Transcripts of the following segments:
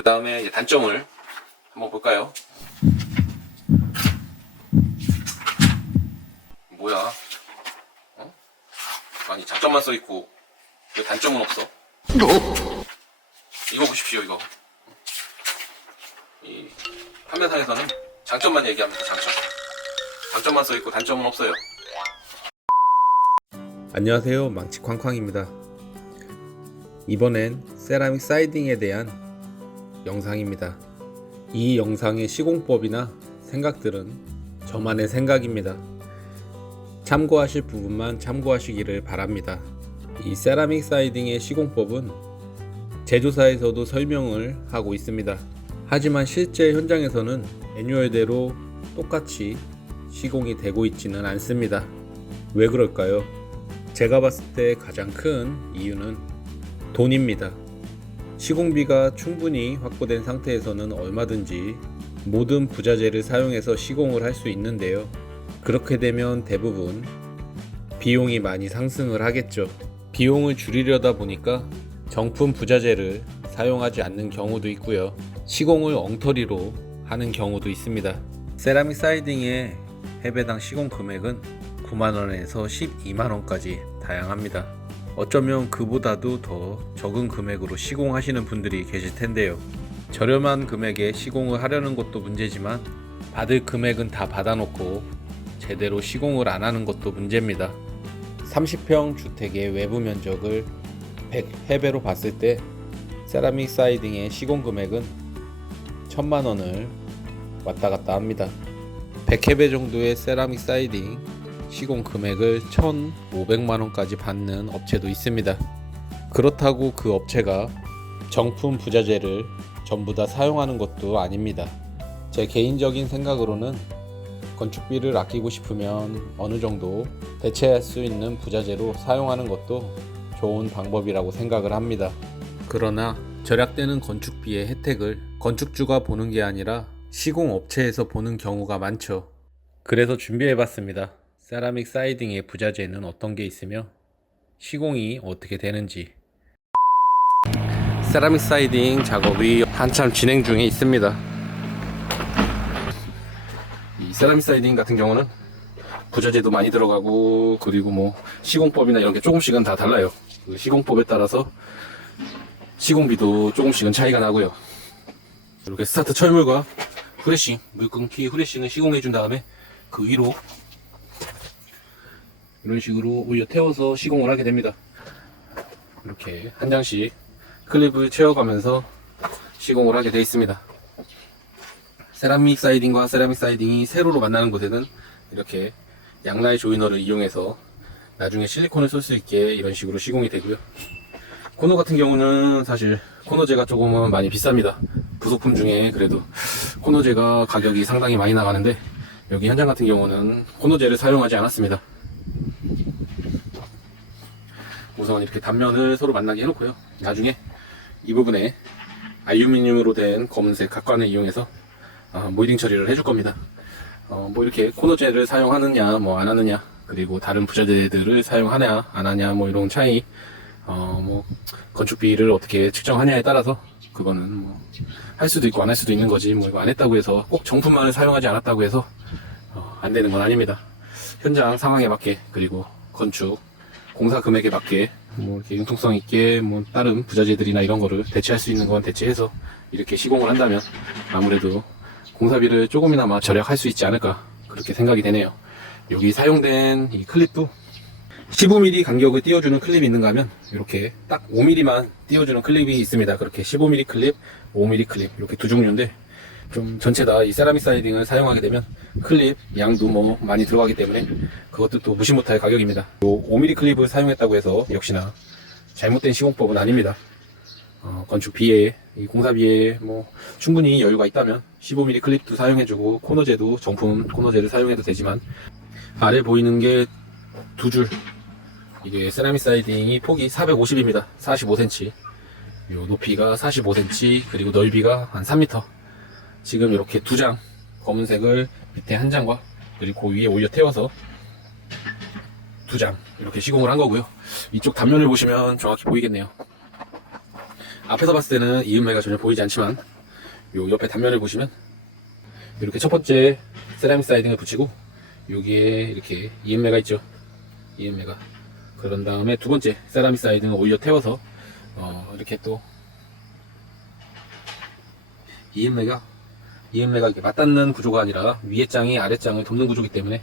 그 다음에 이제 단점을 한번 볼까요? 뭐야? 어? 아니 장점만 써있고 왜 단점은 없어? 이거 보십시오. 이거 이 판매상에서는 장점만 얘기합니다. 장점만 써있고 단점은 없어요. 안녕하세요, 망치쾅쾅입니다. 이번엔 세라믹 사이딩에 대한 영상입니다. 이 영상의 시공법이나 생각들은 저만의 생각입니다. 참고하실 부분만 참고하시기를 바랍니다. 이 세라믹 사이딩의 시공법은 제조사에서도 설명을 하고 있습니다. 하지만 실제 현장에서는 매뉴얼대로 똑같이 시공이 되고 있지는 않습니다. 왜 그럴까요? 제가 봤을 때 가장 큰 이유는 돈입니다. 시공비가 충분히 확보된 상태에서는 얼마든지 모든 부자재를 사용해서 시공을 할 수 있는데요. 그렇게 되면 대부분 비용이 많이 상승을 하겠죠. 비용을 줄이려다 보니까 정품 부자재를 사용하지 않는 경우도 있고요. 시공을 엉터리로 하는 경우도 있습니다. 세라믹 사이딩의 해배당 시공 금액은 9만원에서 12만원까지 다양합니다. 어쩌면 그보다도 더 적은 금액으로 시공하시는 분들이 계실 텐데요. 저렴한 금액에 시공을 하려는 것도 문제지만 받을 금액은 다 받아놓고 제대로 시공을 안 하는 것도 문제입니다. 30평 주택의 외부 면적을 100해배로 봤을 때 세라믹 사이딩의 시공 금액은 1000만원을 왔다 갔다 합니다. 100해배 정도의 세라믹 사이딩 시공 금액을 1,500만원까지 받는 업체도 있습니다. 그렇다고 그 업체가 정품 부자재를 전부 다 사용하는 것도 아닙니다. 제 개인적인 생각으로는 건축비를 아끼고 싶으면 어느 정도 대체할 수 있는 부자재로 사용하는 것도 좋은 방법이라고 생각을 합니다. 그러나 절약되는 건축비의 혜택을 건축주가 보는 게 아니라 시공업체에서 보는 경우가 많죠. 그래서 준비해봤습니다. 세라믹 사이딩의 부자재는 어떤 게 있으며 시공이 어떻게 되는지. 세라믹 사이딩 작업이 한참 진행 중에 있습니다. 이 세라믹 사이딩 같은 경우는 부자재도 많이 들어가고 그리고 뭐 시공법이나 이런 게 조금씩은 다 달라요. 그 시공법에 따라서 시공비도 조금씩은 차이가 나고요. 이렇게 스타트 철물과 후레싱, 물끈기 후레싱을 시공해 준 다음에 그 위로 이런 식으로 올려 태워서 시공을 하게 됩니다. 이렇게 한 장씩 클립을 채워가면서 시공을 하게 되어 있습니다. 세라믹 사이딩과 세라믹 사이딩이 세로로 만나는 곳에는 이렇게 양라의 조이너를 이용해서 나중에 실리콘을 쏠 수 있게 이런 식으로 시공이 되고요. 코너 같은 경우는 사실 코너재가 조금은 많이 비쌉니다. 부속품 중에 그래도 코너재가 가격이 상당히 많이 나가는데 여기 현장 같은 경우는 코너재를 사용하지 않았습니다. 우선 이렇게 단면을 서로 만나게 해놓고요. 나중에 이 부분에 알루미늄으로 된 검은색 각관을 이용해서 모이딩 처리를 해줄 겁니다. 뭐 이렇게 코너재를 사용하느냐 뭐 안 하느냐, 그리고 다른 부자재들을 사용하냐 안 하냐 뭐 이런 차이, 뭐 건축비를 어떻게 측정하냐에 따라서 그거는 뭐 할 수도 있고 안 할 수도 있는 거지, 뭐 이거 안 했다고 해서 꼭 정품만을 사용하지 않았다고 해서 안 되는 건 아닙니다. 현장 상황에 맞게, 그리고 건축 공사 금액에 맞게 뭐 이렇게 융통성 있게 뭐 다른 부자재들이나 이런 거를 대체할 수 있는 건 대체해서 이렇게 시공을 한다면 아무래도 공사비를 조금이나마 절약할 수 있지 않을까, 그렇게 생각이 되네요. 여기 사용된 이 클립도 15mm 간격을 띄워주는 클립이 있는가 하면 이렇게 딱 5mm만 띄워주는 클립이 있습니다. 그렇게 15mm 클립, 5mm 클립 이렇게 두 종류인데, 좀 전체 다 이 세라믹 사이딩을 사용하게 되면 클립 양도 뭐 많이 들어가기 때문에 그것도 또 무시 못할 가격입니다. 요 5mm 클립을 사용했다고 해서 역시나 잘못된 시공법은 아닙니다. 건축비에, 이 공사비에 뭐 충분히 여유가 있다면 15mm 클립도 사용해주고 코너재도 정품 코너재를 사용해도 되지만, 아래 보이는 게 두 줄, 이게 세라믹 사이딩이 폭이 450입니다. 45cm, 요 높이가 45cm, 그리고 넓이가 한 3m. 지금 이렇게 두 장 검은색을 밑에 한 장과 그리고 그 위에 올려 태워서 두 장 이렇게 시공을 한 거고요. 이쪽 단면을 보시면 정확히 보이겠네요. 앞에서 봤을 때는 이음매가 전혀 보이지 않지만 요 옆에 단면을 보시면 이렇게 첫 번째 세라믹 사이딩을 붙이고 여기에 이렇게 이음매가 있죠. 이음매가. 그런 다음에 두 번째 세라믹 사이딩을 올려 태워서 이렇게 또 이음매가 이렇게 맞닿는 구조가 아니라 위에 장이 아래 장을 덮는 구조이기 때문에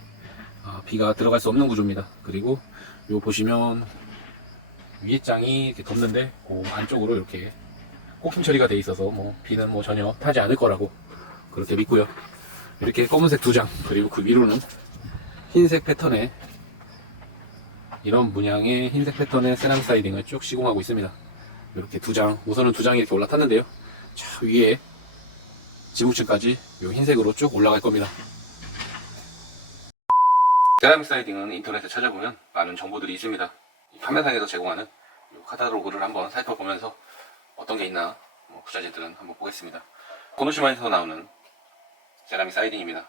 비가 들어갈 수 없는 구조입니다. 그리고 요 보시면 위에 장이 이렇게 덮는데 그 안쪽으로 이렇게 코킹 처리가 돼 있어서 뭐 비는 뭐 전혀 타지 않을 거라고 그렇게 믿고요. 이렇게 검은색 두 장, 그리고 그 위로는 흰색 패턴의 이런 문양의 흰색 패턴의 세라믹 사이딩을 쭉 시공하고 있습니다. 이렇게 두 장, 우선은 두 장이 이렇게 올라탔는데요. 자, 위에 지붕층까지 이 흰색으로 쭉 올라갈 겁니다. 세라믹 사이딩은 인터넷에 찾아보면 많은 정보들이 있습니다. 판매상에서 제공하는 이 카탈로그를 한번 살펴보면서 어떤 게 있나 부자재들은 한번 보겠습니다. 코노시마에서 나오는 세라믹 사이딩입니다.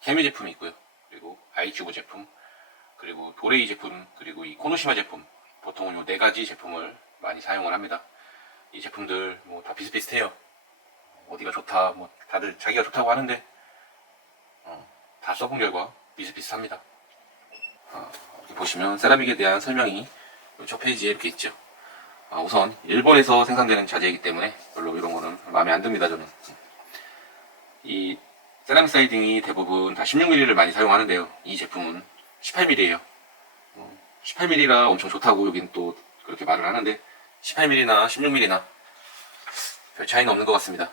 케미 제품이 있고요. 그리고 아이큐브 제품, 그리고 도레이 제품, 그리고 이 코노시마 제품, 보통은 이 네 가지 제품을 많이 사용을 합니다. 이 제품들 뭐 다 비슷비슷해요. 어디가 좋다, 뭐 다들 자기가 좋다고 하는데 다 써본 결과 비슷비슷합니다. 이렇게 보시면 세라믹에 대한 설명이 첫 페이지에 이렇게 있죠. 우선 일본에서 생산되는 자재이기 때문에 별로 이런 거는 마음에 안 듭니다. 저는 이 세라믹 사이딩이 대부분 다 16mm를 많이 사용하는데요. 이 제품은 18mm예요. 18mm라 엄청 좋다고 여긴 또 그렇게 말을 하는데 18mm나 16mm나 별 차이는 없는 것 같습니다.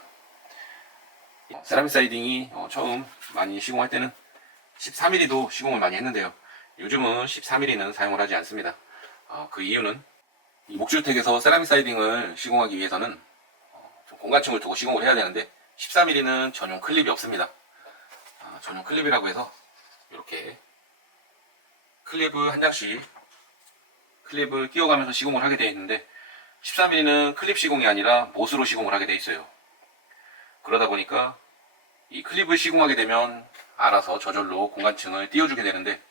세라믹 사이딩이 처음 많이 시공할 때는 14mm도 시공을 많이 했는데요. 요즘은 14mm는 사용을 하지 않습니다. 그 이유는 이 목주택에서 세라믹 사이딩을 시공하기 위해서는 좀 공간층을 두고 시공을 해야 되는데 14mm는 전용 클립이 없습니다. 전용 클립이라고 해서 이렇게 클립을 한 장씩 클립을 끼워가면서 시공을 하게 되어 있는데 14mm는 클립 시공이 아니라 못으로 시공을 하게 되어 있어요. 그러다 보니까 이 클립을 시공하게 되면 알아서 저절로 공간층을 띄워주게 되는데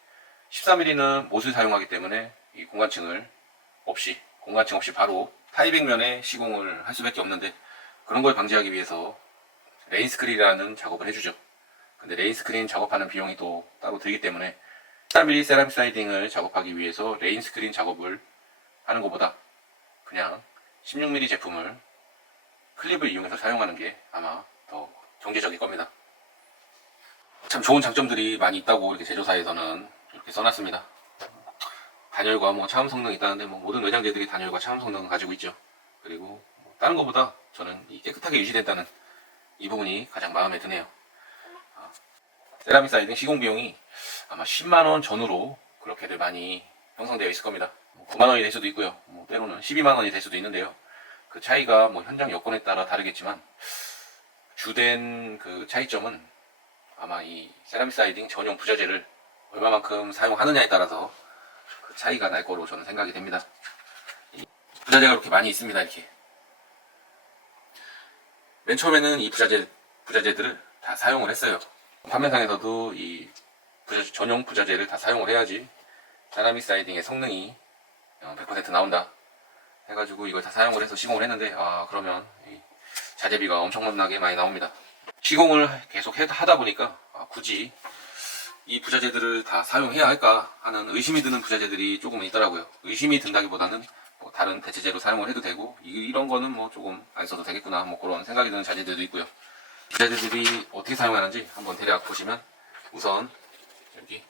14mm는 못을 사용하기 때문에 이 공간층 없이 바로 타이백면에 시공을 할 수밖에 없는데 그런 걸 방지하기 위해서 레인 스크린이라는 작업을 해주죠. 근데 레인 스크린 작업하는 비용이 또 따로 들기 때문에 14mm 세라믹 사이딩을 작업하기 위해서 레인 스크린 작업을 하는 것보다 그냥 16mm 제품을 클립을 이용해서 사용하는 게 아마 더 경제적일 겁니다. 참 좋은 장점들이 많이 있다고 이렇게 제조사에서는 이렇게 써놨습니다. 단열과 뭐 차음 성능이 있다는데 뭐 모든 외장재들이 단열과 차음 성능을 가지고 있죠. 그리고 다른 것보다 저는 이 깨끗하게 유지된다는 이 부분이 가장 마음에 드네요. 세라믹 사이딩 시공 비용이 아마 10만원 전후로 그렇게들 많이 형성되어 있을 겁니다. 9만원이 될 수도 있고요. 뭐 때로는 12만원이 될 수도 있는데요. 그 차이가 뭐 현장 여건에 따라 다르겠지만 주된 그 차이점은 아마 이 세라믹 사이딩 전용 부자재를 얼마만큼 사용하느냐에 따라서 그 차이가 날 거로 저는 생각이 됩니다. 이 부자재가 그렇게 많이 있습니다. 이렇게 맨 처음에는 이 부자재들을 다 사용을 했어요. 판매상에서도 이 전용 부자재를 다 사용을 해야지 세라믹 사이딩의 성능이 100% 나온다 해가지고 이걸 다 사용을 해서 시공을 했는데 그러면 이 자재비가 엄청나게 많이 나옵니다. 시공을 계속 하다 보니까 굳이 이 부자재들을 다 사용해야 할까 하는 의심이 드는 부자재들이 조금은 있더라고요. 의심이 든다기보다는 뭐 다른 대체재로 사용을 해도 되고 이런 거는 뭐 조금 안 써도 되겠구나 뭐 그런 생각이 드는 자재들도 있고요. 부자재들이 어떻게 사용하는지 한번 대략 보시면 우선 여기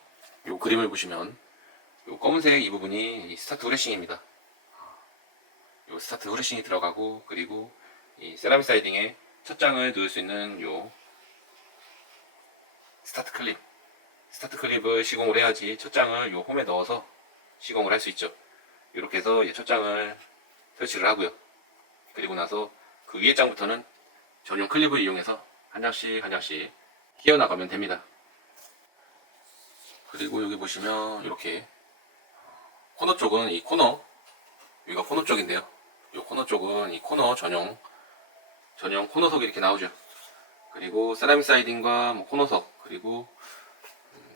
이 그림을 보시면 이 검은색 이 부분이 스타트 후레싱입니다. 이 스타트 후레싱이 들어가고 그리고 이 세라믹 사이딩에 첫 장을 넣을 수 있는 요 스타트 클립을 시공을 해야지 첫 장을 요 홈에 넣어서 시공을 할 수 있죠. 이렇게 해서 첫 장을 설치를 하고요. 그리고 나서 그 위에 장부터는 전용 클립을 이용해서 한 장씩 끼워 나가면 됩니다. 그리고 여기 보시면 이렇게 코너 쪽은 이 코너, 여기가 코너 쪽인데요. 이 코너 쪽은 이 코너 전용 코너석이 이렇게 나오죠. 그리고 세라믹 사이딩과 뭐 코너석, 그리고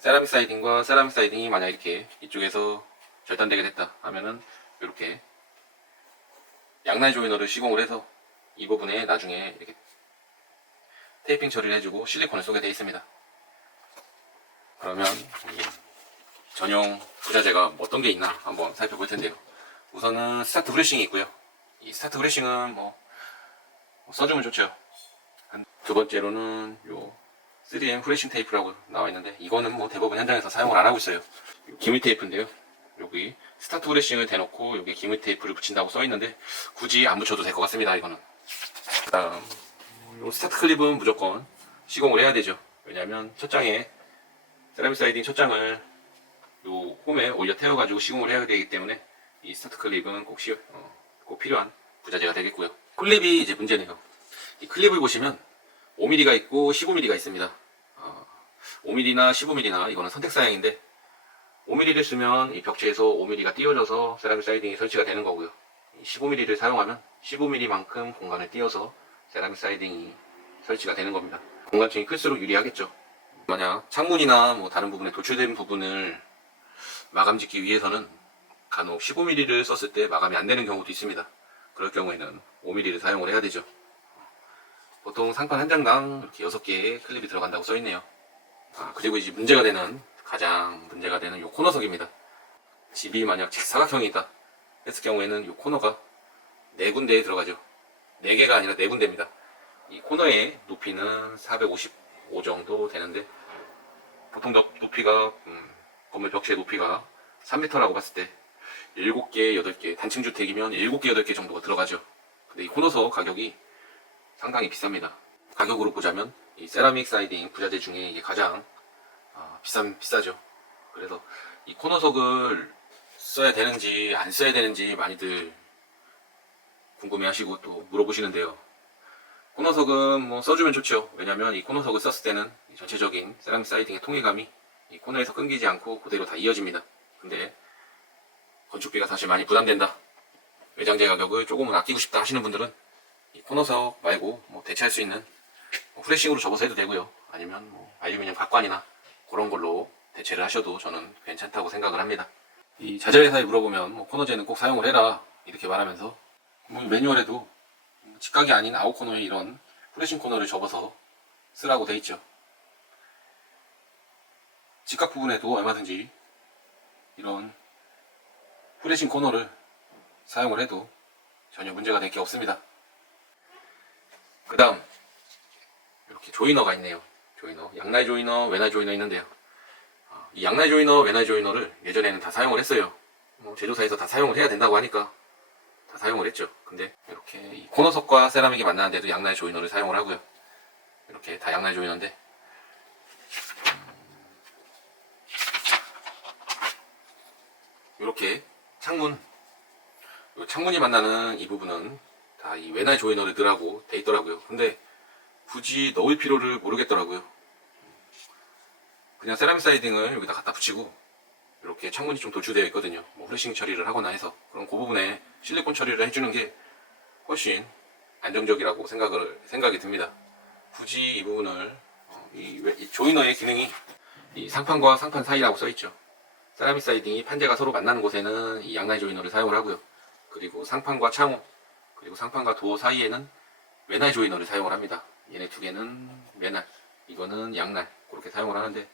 세라믹 사이딩과 세라믹 사이딩이 만약 이렇게 이쪽에서 절단되게 됐다 하면은 이렇게 양날 조이너를 시공을 해서 이 부분에 나중에 이렇게 테이핑 처리를 해주고 실리콘을 쏘게 되어 있습니다. 그러면 이 전용 부자재가 어떤 게 있나 한번 살펴볼 텐데요. 우선은 스타트 브레싱이 있고요. 이 스타트 브레싱은 뭐 써주면 좋죠. 두 번째로는 요 3M 브레싱 테이프라고 나와 있는데 이거는 뭐 대부분 현장에서 사용을 안 하고 있어요. 기물 테이프인데요. 여기 스타트 브레싱을 대놓고 여기 기물 테이프를 붙인다고 써 있는데 굳이 안 붙여도 될 것 같습니다. 이거는. 그다음 요 스타트 클립은 무조건 시공을 해야 되죠. 왜냐하면 첫 장에 세라믹 사이딩 첫 장을 요 홈에 올려 태워가지고 시공을 해야 되기 때문에 이 스타트 클립은 꼭 필요한 부자재가 되겠고요. 클립이 이제 문제네요. 이 클립을 보시면 5mm가 있고 15mm가 있습니다. 5mm나 15mm나 이거는 선택 사양인데 5mm를 쓰면 이 벽체에서 5mm가 띄워져서 세라믹 사이딩이 설치가 되는 거고요. 15mm를 사용하면 15mm만큼 공간을 띄워서 세라믹 사이딩이 설치가 되는 겁니다. 공간층이 클수록 유리하겠죠. 만약 창문이나 뭐 다른 부분에 도출된 부분을 마감 짓기 위해서는 간혹 15mm를 썼을 때 마감이 안 되는 경우도 있습니다. 그럴 경우에는 5mm를 사용을 해야 되죠. 보통 상판 한 장당 이렇게 6개의 클립이 들어간다고 써 있네요. 그리고 이제 가장 문제가 되는 요 코너석입니다. 집이 만약 사각형이다 했을 경우에는 요 코너가 4군데에 들어가죠. 4개가 아니라 4군데입니다. 이 코너의 높이는 455 정도 되는데 보통 높이가 건물 벽체 높이가 3m라고 봤을 때 7개, 8개, 단층 주택이면 7개, 8개 정도가 들어가죠. 근데 이 코너석 가격이 상당히 비쌉니다. 가격으로 보자면 이 세라믹 사이딩 부자재 중에 이게 가장 비싸죠. 그래서 이 코너석을 써야 되는지 안 써야 되는지 많이들 궁금해하시고 또 물어보시는데요. 코너석은 뭐 써주면 좋죠. 왜냐면 이 코너석을 썼을 때는 전체적인 세라믹 사이딩의 통일감이 이 코너에서 끊기지 않고 그대로 다 이어집니다. 근데 건축비가 사실 많이 부담된다, 외장재 가격을 조금은 아끼고 싶다 하시는 분들은 이 코너석 말고 뭐 대체할 수 있는 후레싱으로 접어서 해도 되고요. 아니면 뭐 알루미늄 각관이나 그런 걸로 대체를 하셔도 저는 괜찮다고 생각을 합니다. 이 자재회사에 물어보면 뭐 코너재는 꼭 사용을 해라 이렇게 말하면서 뭐 매뉴얼에도 직각이 아닌 아웃코너에 이런 후레싱 코너를 접어서 쓰라고 돼 있죠. 직각 부분에도 얼마든지 이런 후레싱 코너를 사용을 해도 전혀 문제가 될 게 없습니다. 그 다음 이렇게 조이너가 있네요. 조이너, 양날 조이너, 외날 조이너 있는데요. 이 양날 조이너, 외날 조이너를 예전에는 다 사용을 했어요. 제조사에서 다 사용을 해야 된다고 하니까 다 사용을 했죠. 근데 이렇게 이 코너석과 세라믹이 만나는데도 양날 조이너를 사용을 하고요. 이렇게 다 양날 조이너인데 이렇게 창문이 만나는 이 부분은 다 이 외날 조이너를 넣으라고 돼 있더라고요. 근데 굳이 넣을 필요를 모르겠더라고요. 그냥 세라믹 사이딩을 여기다 갖다 붙이고 이렇게 창문이 좀 도출되어 있거든요. 뭐 후레싱 처리를 하거나 해서 그럼 그 부분에 실리콘 처리를 해주는 게 훨씬 안정적이라고 생각이 듭니다. 굳이 이 부분을 이 조이너의 기능이 이 상판과 상판 사이라고 써 있죠. 세라믹 사이딩이 판재가 서로 만나는 곳에는 이 양날 조이너를 사용을 하고요. 그리고 상판과 창호, 그리고 상판과 도어 사이에는 외날 조이너를 사용을 합니다. 얘네 두 개는 외날, 이거는 양날, 그렇게 사용을 하는데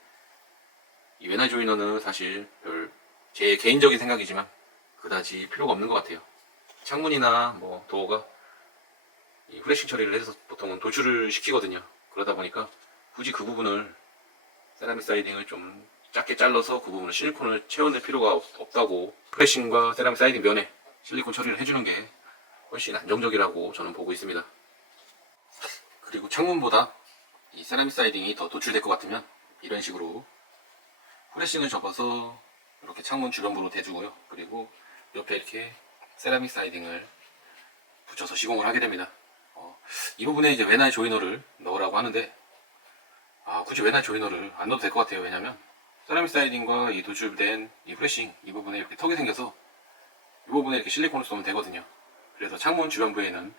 이 외날 조이너는 사실 제 개인적인 생각이지만 그다지 필요가 없는 것 같아요. 창문이나 뭐 도어가 이 후레싱 처리를 해서 보통은 도출을 시키거든요. 그러다 보니까 굳이 그 부분을 세라믹 사이딩을 좀 작게 잘라서 그 부분을 실리콘을 채워낼 필요가 없다고 후레싱과 세라믹 사이딩 면에 실리콘 처리를 해주는 게 훨씬 안정적이라고 저는 보고 있습니다. 그리고 창문보다 이 세라믹 사이딩이 더 도출될 것 같으면 이런 식으로 후레싱을 접어서 이렇게 창문 주변부로 대주고요. 그리고 옆에 이렇게 세라믹 사이딩을 붙여서 시공을 하게 됩니다. 이 부분에 이제 외날 조이너를 넣으라고 하는데 굳이 외날 조이너를 안 넣어도 될 것 같아요. 왜냐면 세라믹 사이딩과 이 도출된 이 후레싱 이 부분에 이렇게 턱이 생겨서 이 부분에 이렇게 실리콘을 쏘면 되거든요. 그래서 창문 주변부에는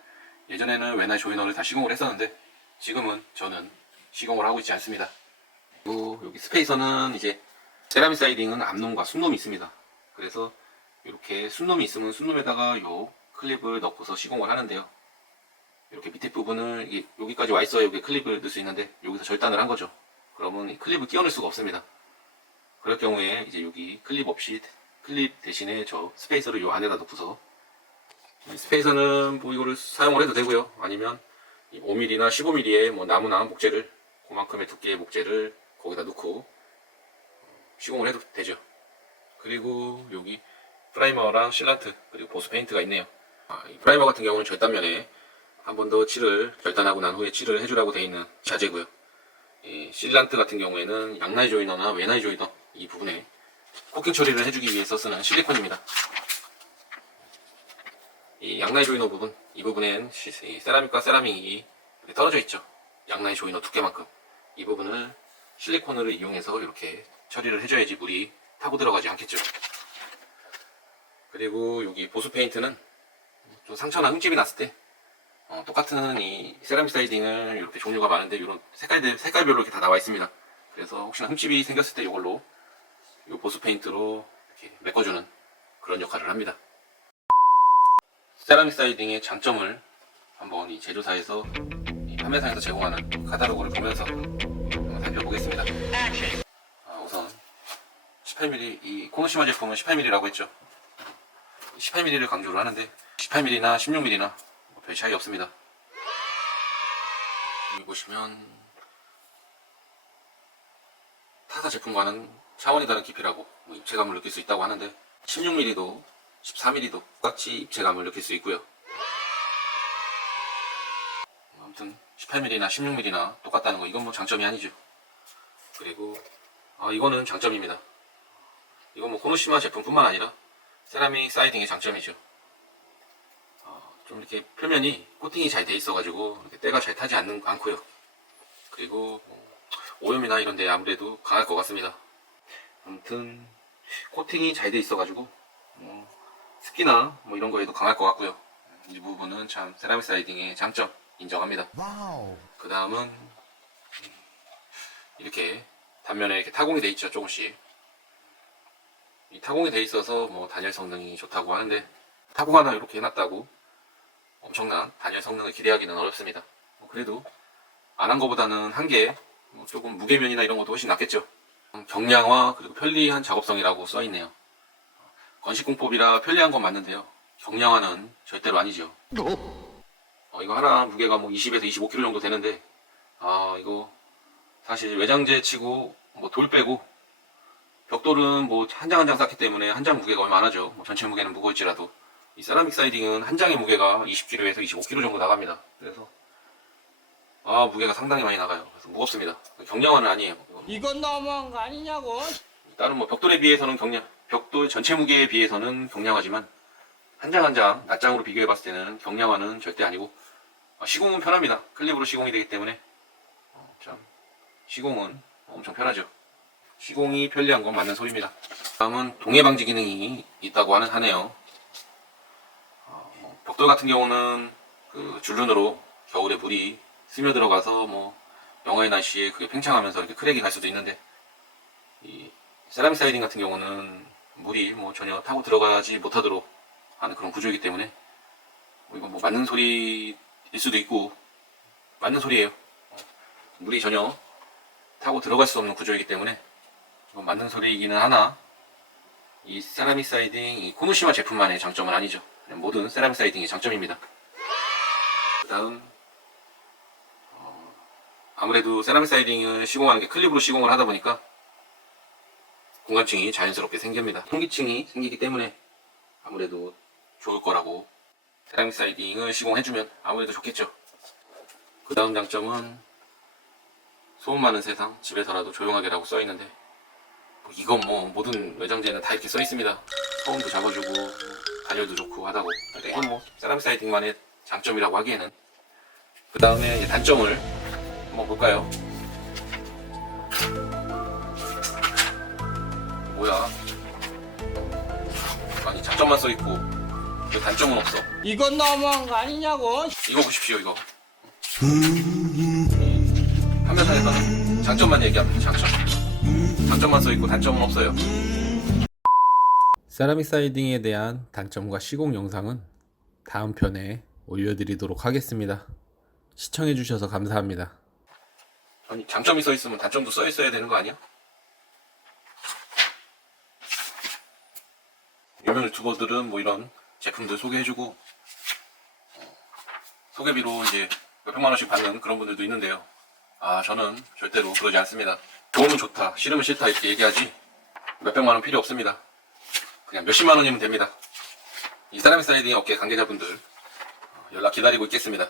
예전에는 외날 조이너를 다 시공을 했었는데 지금은 저는 시공을 하고 있지 않습니다. 그리고 여기 스페이서는 이제 세라믹 사이딩은 앞놈과 순놈이 있습니다. 그래서 이렇게 순놈이 있으면 순놈에다가 요 클립을 넣고서 시공을 하는데요. 이렇게 밑에 부분을 여기까지 와 있어야 여기 클립을 넣을 수 있는데 여기서 절단을 한 거죠. 그러면 이 클립을 끼워 넣을 수가 없습니다. 그럴 경우에 이제 여기 클립 없이 클립 대신에 저 스페이서를 요 안에다 넣고서 이 스페이서는 뭐 이거를 사용을 해도 되고요. 아니면 5mm나 15mm의 뭐 나무나 목재를 그만큼의 두께의 목재를 거기다 넣고 시공을 해도 되죠. 그리고 여기 프라이머랑 실란트 그리고 보스 페인트가 있네요. 이 프라이머 같은 경우는 절단면에 한 번 더 칠을 절단하고 난 후에 칠을 해주라고 되어 있는 자재고요. 이 실란트 같은 경우에는 양나이 조이너나 외나이 조이너 이 부분에 코팅 처리를 해주기 위해서 쓰는 실리콘입니다. 이 양나이 조이너 부분, 이 부분엔 이 세라믹과 세라믹이 떨어져 있죠. 양나이 조이너 두께만큼. 이 부분을 실리콘을 이용해서 이렇게 처리를 해줘야지 물이 타고 들어가지 않겠죠. 그리고 여기 보스 페인트는 좀 상처나 흠집이 났을 때 똑같은 이 세라믹 사이딩을 이렇게 종류가 많은데 이런 색깔별로 이렇게 다 나와 있습니다. 그래서 혹시나 흠집이 생겼을 때 이걸로 이 보스 페인트로 이렇게 메꿔주는 그런 역할을 합니다. 세라믹 사이딩의 장점을 한번 이 제조사에서 이 판매상에서 제공하는 카탈로그를 보면서 한번 살펴보겠습니다. 우선 18mm, 이 코노시마 제품은 18mm라고 했죠. 18mm를 강조를 하는데 18mm나 16mm나 별 차이 없습니다. 여기 보시면 타사 제품과는 차원이 다른 깊이라고 입체감을 느낄 수 있다고 하는데 16mm도 14mm도 똑같이 입체감을 느낄 수 있고요. 아무튼 18mm나 16mm나 똑같다는 거 이건 뭐 장점이 아니죠. 그리고 이거는 장점입니다. 이건 뭐 코노시마 제품뿐만 아니라 세라믹 사이딩의 장점이죠. 좀 이렇게 표면이 코팅이 잘 돼 있어가지고 이렇게 때가 잘 타지 않고요. 그리고 오염이나 이런 데 아무래도 강할 것 같습니다. 아무튼 코팅이 잘 돼 있어가지고 습기나 뭐 이런 거에도 강할 것 같고요. 이 부분은 참 세라믹 사이딩의 장점 인정합니다. 그 다음은 이렇게 단면에 이렇게 타공이 돼 있죠. 조금씩 이 타공이 돼 있어서 뭐 단열 성능이 좋다고 하는데 타공 하나 이렇게 해놨다고 엄청난 단열 성능을 기대하기는 어렵습니다. 그래도 안 한 거보다는 한 게 조금 무게면이나 이런 것도 훨씬 낫겠죠. 경량화 그리고 편리한 작업성이라고 써있네요. 건식공법이라 편리한 건 맞는데요. 경량화는 절대로 아니죠. 이거 하나 무게가 뭐 20에서 25kg 정도 되는데 이거 사실 외장재 치고 뭐 돌 빼고 벽돌은 뭐 한 장 한 장 쌓기 때문에 한 장 무게가 얼마 안 하죠. 뭐 전체 무게는 무거울지라도 이 세라믹 사이딩은 한 장의 무게가 20kg에서 25kg 정도 나갑니다. 그래서 무게가 상당히 많이 나가요. 그래서 무겁습니다. 경량화는 아니에요. 이건 너무한 거 아니냐고. 다른 뭐 벽돌에 비해서는 벽돌 전체 무게에 비해서는 경량하지만 한 장 한 장 낱장으로 비교해 봤을 때는 경량화는 절대 아니고 시공은 편합니다. 클립으로 시공이 되기 때문에 참 시공은 엄청 편하죠. 시공이 편리한 건 맞는 소리입니다. 다음은 동해 방지 기능이 있다고 하네요. 벽돌 같은 경우는 그 줄눈으로 겨울에 물이 스며들어가서 뭐 영하의 날씨에 그게 팽창하면서 이렇게 크랙이 갈 수도 있는데 이 세라믹 사이딩 같은 경우는 물이 뭐 전혀 타고 들어가지 못하도록 하는 그런 구조이기 때문에 이건 뭐 맞는 소리일 수도 있고 맞는 소리예요. 물이 전혀 타고 들어갈 수 없는 구조이기 때문에 이건 맞는 소리이기는 하나 이 세라믹 사이딩 이 코노시마 제품만의 장점은 아니죠. 모든 세라믹 사이딩의 장점입니다. 그 다음 아무래도 세라믹 사이딩을 시공하는 게 클립으로 시공을 하다 보니까 공간층이 자연스럽게 생깁니다. 통기층이 생기기 때문에 아무래도 좋을 거라고 세라믹 사이딩을 시공해주면 아무래도 좋겠죠. 그 다음 장점은 소음 많은 세상 집에서라도 조용하게라고 써있는데 이건 뭐 모든 외장재는 다 이렇게 써있습니다. 소음도 잡아주고 단열도 좋고 하다고. 이건 뭐 세라믹 사이딩만의 장점이라고 하기에는. 그 다음에 단점을 한번 볼까요? 뭐야? 아니 장점만 써있고 왜 단점은 없어? 이건 너무한 거 아니냐고. 이거 보십시오 이거. 판매사에서는 장점만 얘기합니다. 장점만 써있고 단점은 없어요. 세라믹 사이딩에 대한 단점과 시공 영상은 다음 편에 올려드리도록 하겠습니다. 시청해주셔서 감사합니다. 아니, 장점이 써 있으면 단점도 써 있어야 되는 거 아니야? 유명 유튜버들은 뭐 이런 제품들 소개해주고 소개비로 이제 몇백만 원씩 받는 그런 분들도 있는데요. 저는 절대로 그러지 않습니다. 좋으면 좋다, 싫으면 싫다 이렇게 얘기하지 몇백만 원 필요 없습니다. 그냥 몇십만 원이면 됩니다. 이 세라믹 슬라이딩 업계 관계자분들 연락 기다리고 있겠습니다.